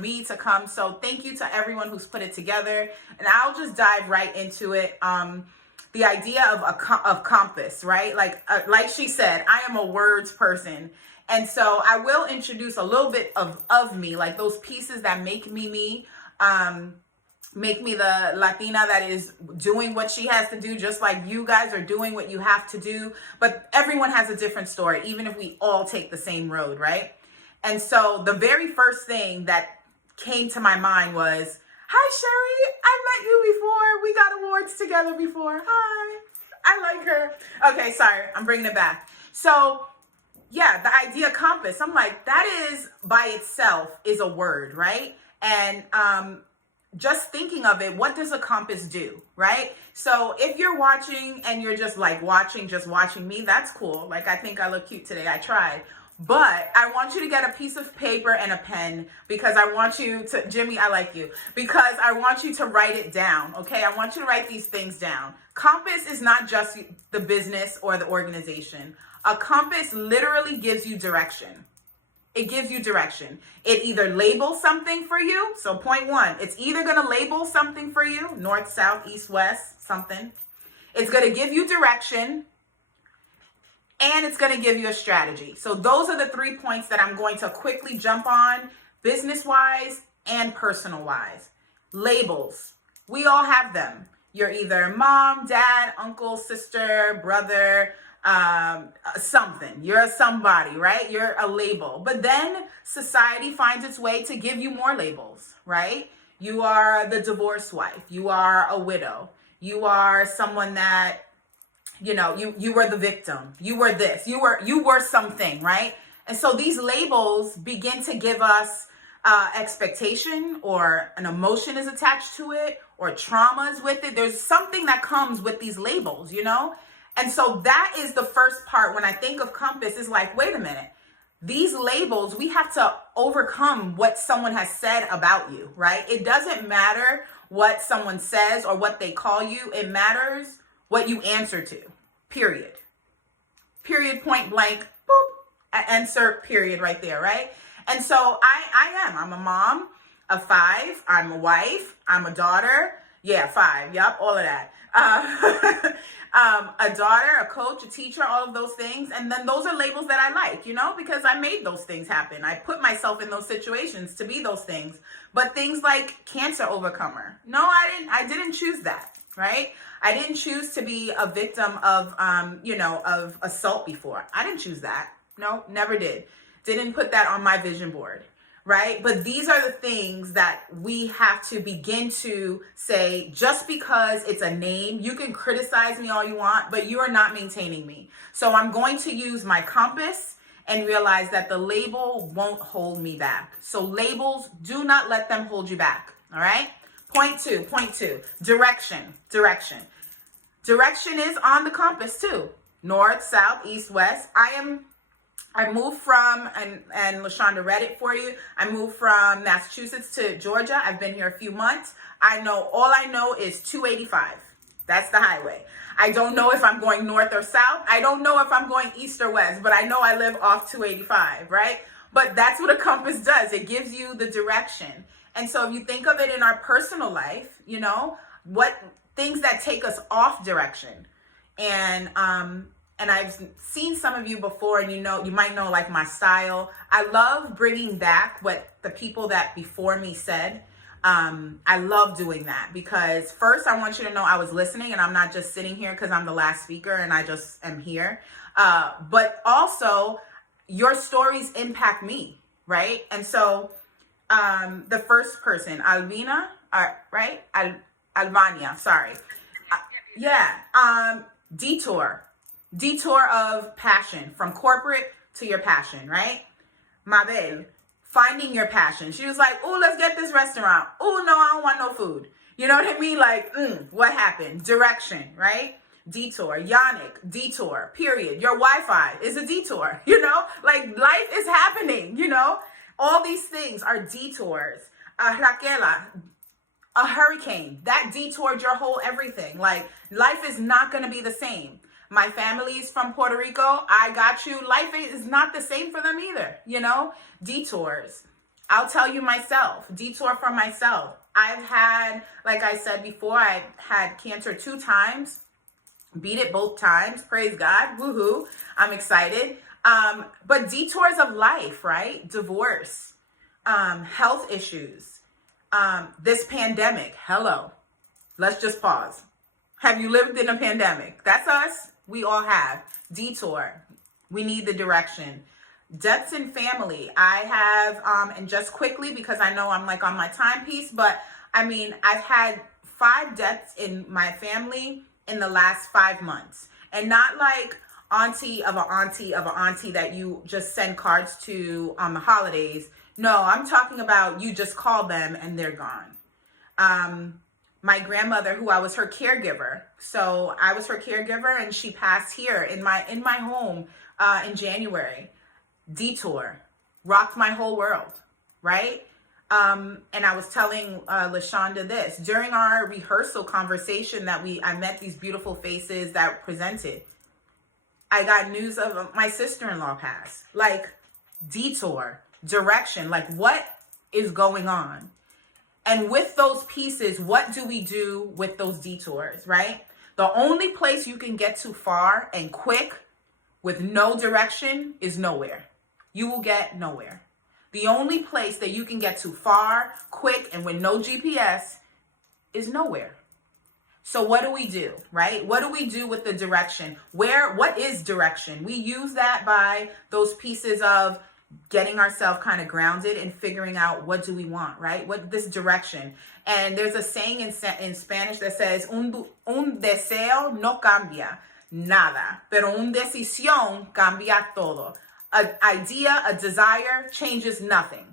me to come. So thank you to everyone who's put it together. And I'll just dive right into it. The idea of compass, right? Like she said, I am a words person. And so I will introduce a little bit of me, like those pieces that make me me, make me the Latina that is doing what she has to do, just like you guys are doing what you have to do. But everyone has a different story, even if we all take the same road, right? And so the very first thing that came to my mind was, hi, Sherry, I met you before. We got awards together before. Hi, I like her. Okay, sorry, I'm bringing it back. So yeah, the idea compass, I'm like, that is by itself is a word, right? And just thinking of it, what does a compass do, right? So if you're watching and you're just like just watching me, that's cool. Like, I think I look cute today. I tried. But I want you to get a piece of paper and a pen, because I want you to, Jimmy, I like you, because I want you to write it down, okay? I want you to write these things down. Compass is not just the business or the organization. A compass literally gives you direction. It gives you direction. It either labels something for you. So point one, it's either going to label something for you, north, south, east, west, something. It's going to give you direction, and it's going to give you a strategy. So those are the 3 points that I'm going to quickly jump on, business-wise and personal-wise. Labels. We all have them. You're either mom, dad, uncle, sister, brother, something. You're a somebody, right? You're a label. But then society finds its way to give you more labels, right? You are the divorced wife. You are a widow. You are someone that, you know, you were the victim. You were this. You were something, right? And so these labels begin to give us expectation, or an emotion is attached to it, or traumas with it. There's something that comes with these labels, you know? And so that is the first part when I think of compass, is like, wait a minute, these labels, we have to overcome what someone has said about you, right? It doesn't matter what someone says or what they call you. It matters what you answer to, period. Period, point blank, boop, insert period right there, right? And so I'm a mom of 5, I'm a wife, I'm a daughter, yeah, 5, yep, all of that. A daughter, a coach, a teacher, all of those things. And then those are labels that I like, you know, because I made those things happen. I put myself in those situations to be those things. But things like cancer overcomer, no, I didn't choose that, right? I didn't choose to be a victim of, of assault before. I didn't choose that. No, never did. Didn't put that on my vision board. Right? But these are the things that we have to begin to say, just because it's a name, you can criticize me all you want, but you are not maintaining me. So I'm going to use my compass and realize that the label won't hold me back. So labels, do not let them hold you back. All right? Point two, direction. Direction is on the compass too. North, south, east, west. I moved from, and LaShonda read it for you, I moved from Massachusetts to Georgia. I've been here a few months. All I know is 285. That's the highway. I don't know if I'm going north or south. I don't know if I'm going east or west, but I know I live off 285, right? But that's what a compass does. It gives you the direction. And so if you think of it in our personal life, you know, what things that take us off direction. And I've seen some of you before, and you might know like my style. I love bringing back what the people that before me said. I love doing that, because first I want you to know I was listening, and I'm not just sitting here because I'm the last speaker and I just am here. But also your stories impact me, right? And so the first person, Alvania, right? Alvania, sorry. Detour of passion, from corporate to your passion, right? Mabel, finding your passion. She was like, oh, let's get this restaurant. Oh, no, I don't want no food. You know what I mean? Like, what happened? Direction, right? Detour. Yannick, detour, period. Your Wi-Fi is a detour, you know? Like, life is happening, you know? All these things are detours. Raquela, a hurricane, that detoured your whole everything. Like, life is not going to be the same. My family is from Puerto Rico. I got you. Life is not the same for them either, you know? Detours. I'll tell you myself, detour from myself. I've had, like I said before, I had cancer 2 times, beat it both times. Praise God. Woohoo. I'm excited. But detours of life, right? Divorce, health issues, this pandemic. Hello. Let's just pause. Have you lived in a pandemic? That's us. We all have. Detour. We need the direction. Deaths in family. I have, and just quickly, because I know I'm like on my timepiece, but I mean, I've had 5 deaths in my family in the last 5 months. And not like auntie of an auntie of an auntie that you just send cards to on the holidays. No, I'm talking about you just call them and they're gone. My grandmother, who I was her caregiver. So I was her caregiver and she passed here in my home in January. Detour. Rocked my whole world, right? And I was telling LaShonda this. During our rehearsal conversation I met these beautiful faces that presented. I got news of my sister-in-law passed. Like, detour, direction, like what is going on? And with those pieces, what do we do with those detours, right? The only place you can get too far and quick with no direction is nowhere. You will get nowhere. The only place that you can get too far, quick, and with no GPS is nowhere. So what do we do, right? What do we do with the direction? What is direction? We use that by those pieces of getting ourselves kind of grounded and figuring out what do we want, right? What this direction. And there's a saying in Spanish that says, un deseo no cambia nada, pero un decisión cambia todo. An idea, a desire changes nothing.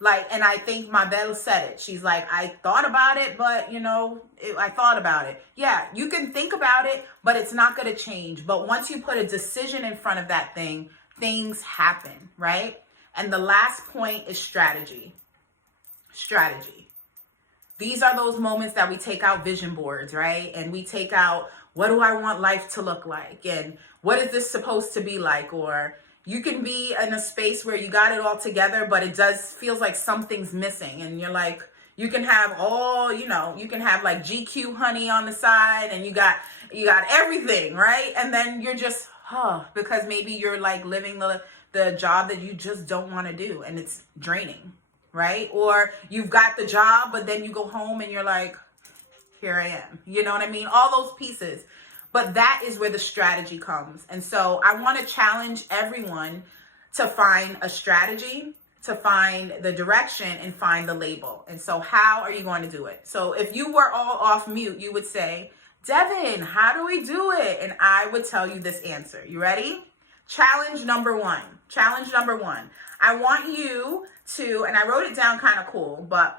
Like, and I think Mabel said it. She's like, I thought about it, but I thought about it. Yeah, you can think about it, but it's not going to change. But once you put a decision in front of that thing, things happen, right? And the last point is strategy. Strategy. These are those moments that we take out vision boards, right? And we take out, what do I want life to look like? And what is this supposed to be like? Or you can be in a space where you got it all together, but it feels like something's missing. And you're like, you can have you can have like GQ honey on the side and you got everything, right? And then you're just, because maybe you're like living the job that you just don't want to do and it's draining, right? Or you've got the job, but then you go home and you're like, here I am. You know what I mean? All those pieces. But that is where the strategy comes. And so I want to challenge everyone to find a strategy, to find the direction and find the label. And so how are you going to do it? So if you were all off mute, you would say, Devin, how do we do it? And I would tell you this answer. You ready? Challenge number one. Challenge number one. I want you to, and I wrote it down kind of cool, but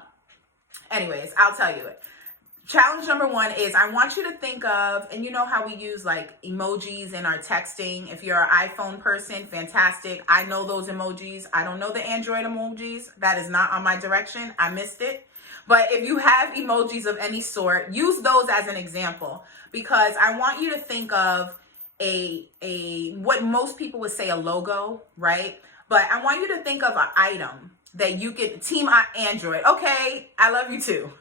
anyways, I'll tell you it. Challenge number one is I want you to think of, and you know how we use like emojis in our texting. If you're an iPhone person, fantastic. I know those emojis. I don't know the Android emojis. That is not on my direction. I missed it. But if you have emojis of any sort, use those as an example, because I want you to think of what most people would say a logo, right? But I want you to think of an item that you can, team Android. Okay, I love you too.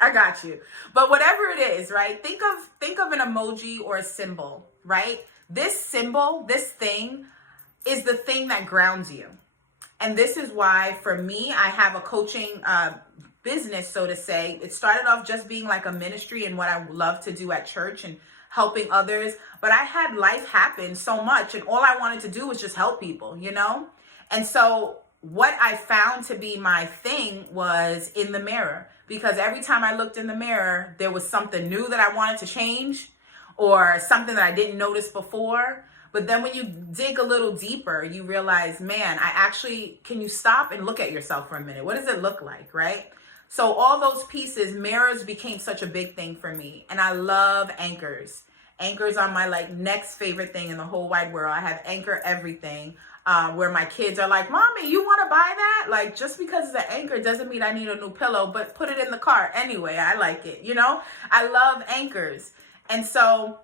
I got you. But whatever it is, right? Think of an emoji or a symbol, right? This symbol, this thing is the thing that grounds you. And this is why for me, I have a coaching business, so to say. It started off just being like a ministry and what I love to do at church and helping others. But I had life happen so much and all I wanted to do was just help people, And so what I found to be my thing was in the mirror, because every time I looked in the mirror, there was something new that I wanted to change or something that I didn't notice before. But then when you dig a little deeper, you realize, man, can you stop and look at yourself for a minute? What does it look like, right? So all those pieces, mirrors became such a big thing for me. And I love anchors. Anchors are my next favorite thing in the whole wide world. I have anchor everything. Where my kids are like, Mommy, you want to buy that? Just because it's an anchor doesn't mean I need a new pillow, but put it in the cart anyway. I like it. I love anchors. And so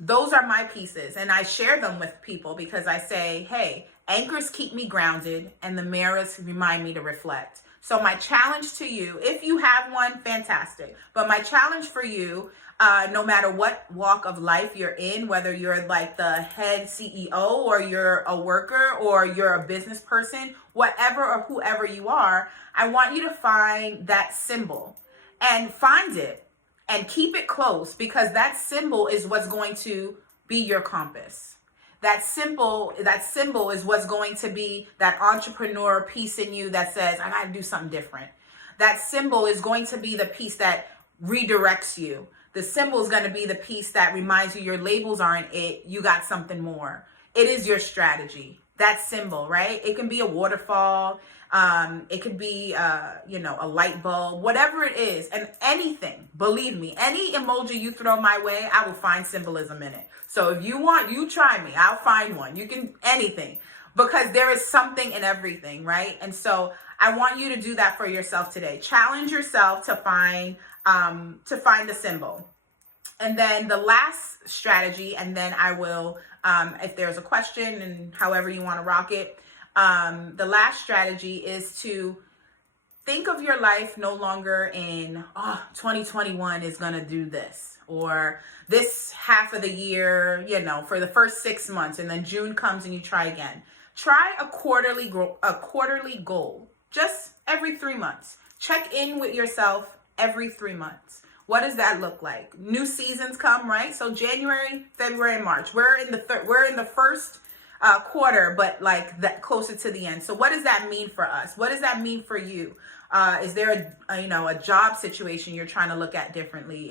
those are my pieces. And I share them with people because I say, hey, Anchors keep me grounded, and the mirrors remind me to reflect. So my challenge to you, if you have one, fantastic. But my challenge for you, no matter what walk of life you're in, whether you're like the head CEO or you're a worker or you're a business person, whatever or whoever you are, I want you to find that symbol and find it and keep it close, because that symbol is what's going to be your compass. That symbol is what's going to be that entrepreneur piece in you that says, I got to do something different. That symbol is going to be the piece that redirects you. The symbol is going to be the piece that reminds you your labels aren't it. You got something more. It is your strategy. That symbol, right? It can be a waterfall. It could be, a light bulb, whatever it is. And anything, believe me, any emoji you throw my way, I will find symbolism in it. So if you want, you try me. I'll find one. You can, anything. Because there is something in everything, right? And so I want you to do that for yourself today. Challenge yourself to find the symbol. And then the last strategy, and then I will, if there's a question and however you want to rock it, the last strategy is to think of your life no longer in, 2021 is going to do this, or this half of the year, for the first 6 months, and then June comes and you try again. Try a quarterly goal, just every 3 months. Check in with yourself every 3 months. What does that look like? New seasons come, right? So January, February, March. We're in the first quarter, but like that closer to the end. So what does that mean for us? What does that mean for you? Is there a job situation you're trying to look at differently?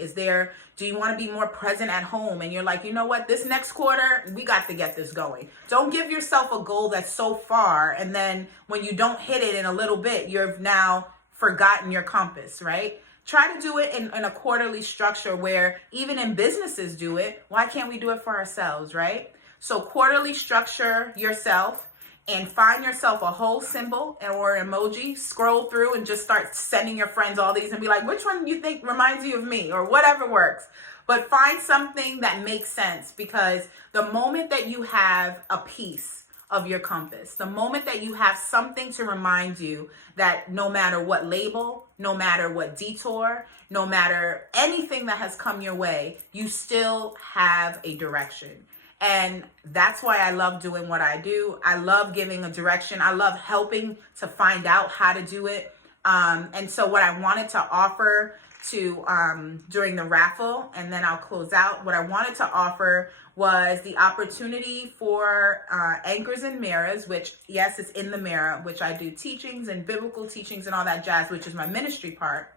Do you want to be more present at home? And you're like, you know what, this next quarter, we got to get this going. Don't give yourself a goal that's so far, and then when you don't hit it in a little bit, you've now forgotten your compass, right? Try to do it in a quarterly structure where even in businesses do it. Why can't we do it for ourselves, right? So quarterly structure yourself and find yourself a whole symbol or emoji, scroll through and just start sending your friends all these and be like, which one do you think reminds you of me, or whatever works. But find something that makes sense, because the moment that you have a piece of your compass, the moment that you have something to remind you that no matter what label, no matter what detour, no matter anything that has come your way, you still have a direction. And that's why I love doing what I do. I love giving a direction. I love helping to find out how to do it. And so what I wanted to offer to during the raffle, and then I'll close out, what I wanted to offer was the opportunity for Anchors and Mirrors, which, yes, it's in the mirror, which I do teachings and biblical teachings and all that jazz, which is my ministry part.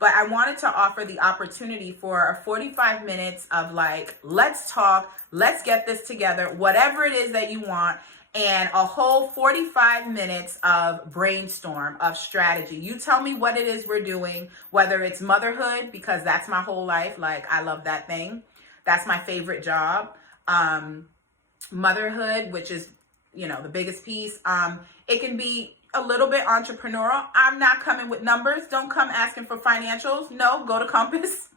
But I wanted to offer the opportunity for 45 minutes of like, let's talk, let's get this together, whatever it is that you want, and a whole 45 minutes of brainstorm, of strategy. You tell me what it is we're doing, whether it's motherhood, because that's my whole life. Like, I love that thing. That's my favorite job. Motherhood, which is, the biggest piece. It can be a little bit entrepreneurial. I'm not coming with numbers. Don't come asking for financials. No, go to Compass.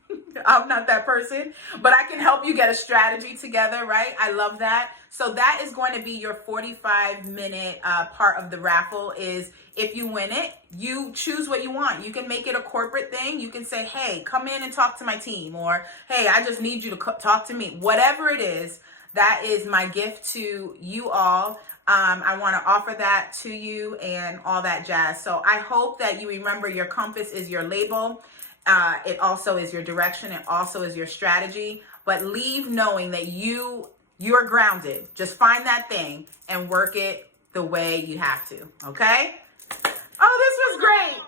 I'm not that person, but I can help you get a strategy together, right? I love that. So that is going to be your 45-minute part of the raffle. Is if you win it, you choose what you want. You can make it a corporate thing. You can say, hey, come in and talk to my team, or hey, I just need you to talk to me. Whatever it is, that is my gift to you all. I want to offer that to you and all that jazz. So I hope that you remember your compass is your label. It also is your direction. It also is your strategy. But leave knowing that you're grounded. Just find that thing and work it the way you have to. Okay? Oh, this was great.